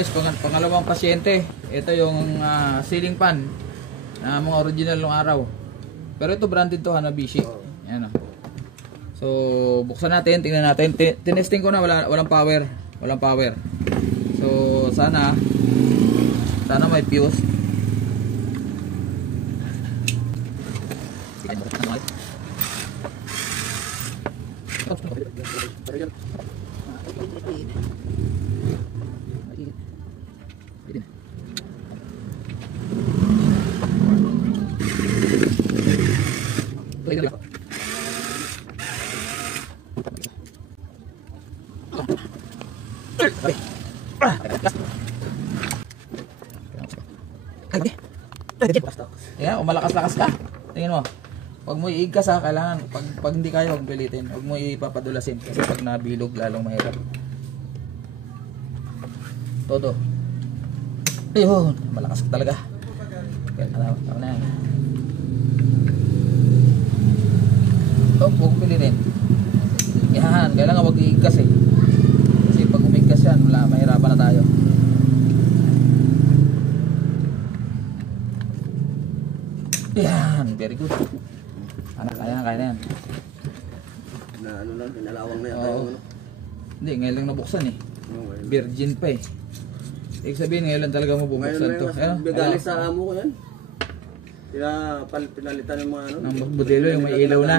guys, pangalawang pasyente. Ito yung ceiling fan na mga original nung araw. Pero ito branded to, Hanabishi. Ayan o. So buksan natin, tingnan natin. Tinesting ko na, walang power. Walang power. So sana may fuse. Yeah, umalakas-lakas ka. Tingin mo. Huwag mo iigkas ha, kailangan pag hindi kaya huwag pilitin. Huwag mo ipapadulasin kasi pag nabilog lalong mahirap. Todo. Ayun, malakas talaga. Kaya tama na yan. Huwag pilitin. Yan, kailangan huwag iigkas eh. Kasi pag umigkas yan, mahirapan na tayo. Yan, very good. Kaya na yan. Na ano lang, pinalawang na yan tayo. Hindi, ngayon lang nabuksan eh. Virgin pa eh. Ibig sabihin ngayon lang talaga mabubuksan to. Galing sa amo ko yan. Pinalitan yung mga ano. Ang budelo, yung may ilaw na.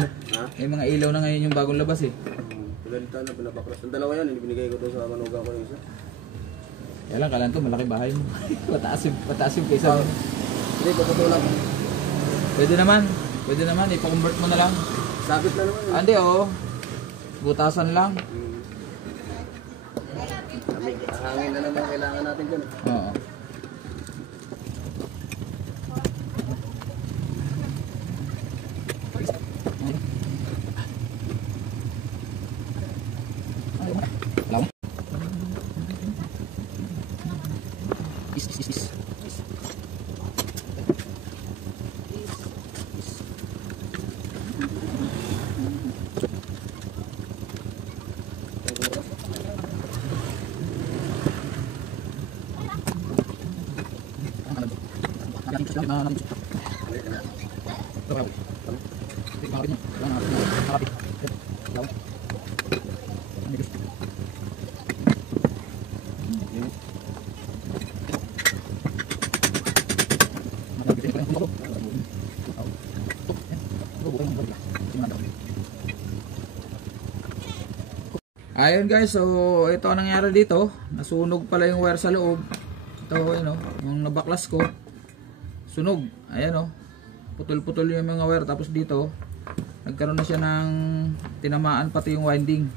May mga ilaw na ngayon yung bagong labas eh. Pinalitan na, pinapaklas. Ang dalawa yan, hindi binigay ko doon sa manuga ko yung isa. Kaya lang, kalan to, malaki bahay mo. Pataas yung kaysa. Hindi, papatulang. Pwede naman, ipa-convert mo na lang. Sabit na naman. Hindi butasan lang. Hangin na naman kailangan natin dyan. Oo. Alam? Is. Ayun guys, so ito ang nangyari dito. Nasunog pala yung wire sa loob. Ito, yung nabaklas ko. Sunog. Ayan putol-putol yung mga wire. Tapos dito, nagkaroon na siya ng tinamaan pati yung winding.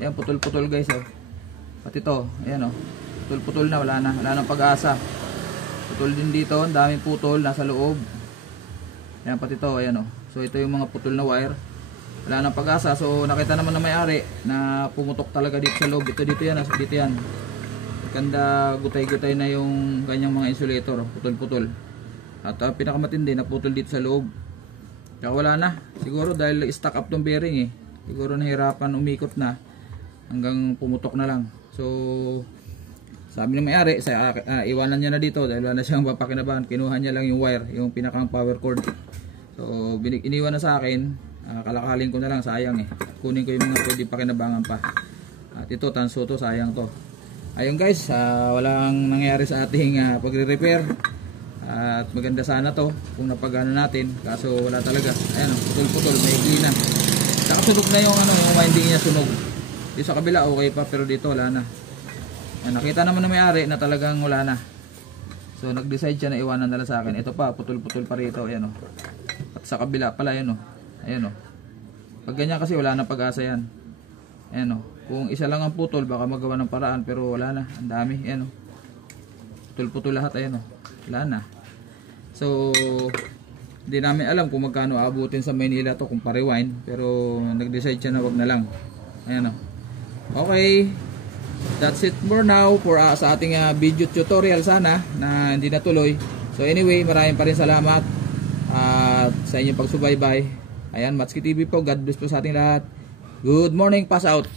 Ayan, putol-putol guys Pati ito, ayan putol-putol na, wala nang pag-asa. Putol din dito, ang daming putol nasa loob. Ayan, pati ito, ayan So ito yung mga putol na wire. Wala nang pag-asa. So nakita naman na may-ari na pumutok talaga dito sa loob. Dito yan. Ganda, gutay-gutay na yung ganyang mga insulator, putol-putol. At pinakamatindi, naputol dito sa loob. Kaya wala na. Siguro dahil stuck up tong bearing siguro nahirapan umikot na hanggang pumutok na lang. So sabi ng may-ari, iwanan niya na dito dahil wala na siyang papakinabangan. Kinuha niya lang yung wire, yung pinakang power cord. So iniwan na sa akin. Kalakalin ko na lang, sayang kunin ko yung mga pwede pakinabangan pa. At ito, tanso to, sayang to. Ayun guys, walang nangyari sa ating pagre-repair. At maganda sana to kung napagano natin, kaso wala talaga. Ayan, putol-putol, may na. Nakasunog na yung yung winding niya, sunog. Dito sa kabila okay pa, pero dito wala na. Ayan, nakita naman na may-ari na talagang wala na. So nag-decide siya na iwanan na lang sa akin. Ito pa, putol-putol pa rito. Ayan At sa kabila pala, ayan Pag ganyan kasi wala na pag-asa yan. Ayan Kung isa lang ang putol, baka magawa ng paraan, pero wala na. Ang dami. Ayan Putol-putol lahat. Ayan Wala na. So hindi namin alam kung magkano abutin sa Maynila to kung pa-rewind, pero nag-decide siya na wag na lang. Ayan Okay. That's it for now for sa ating video tutorial sana na hindi natuloy. So anyway, maraming pa rin salamat at sa inyong pagsubaybay. Ayan, Matsuki TV po. God bless po sa ating lahat. Good morning, pass out.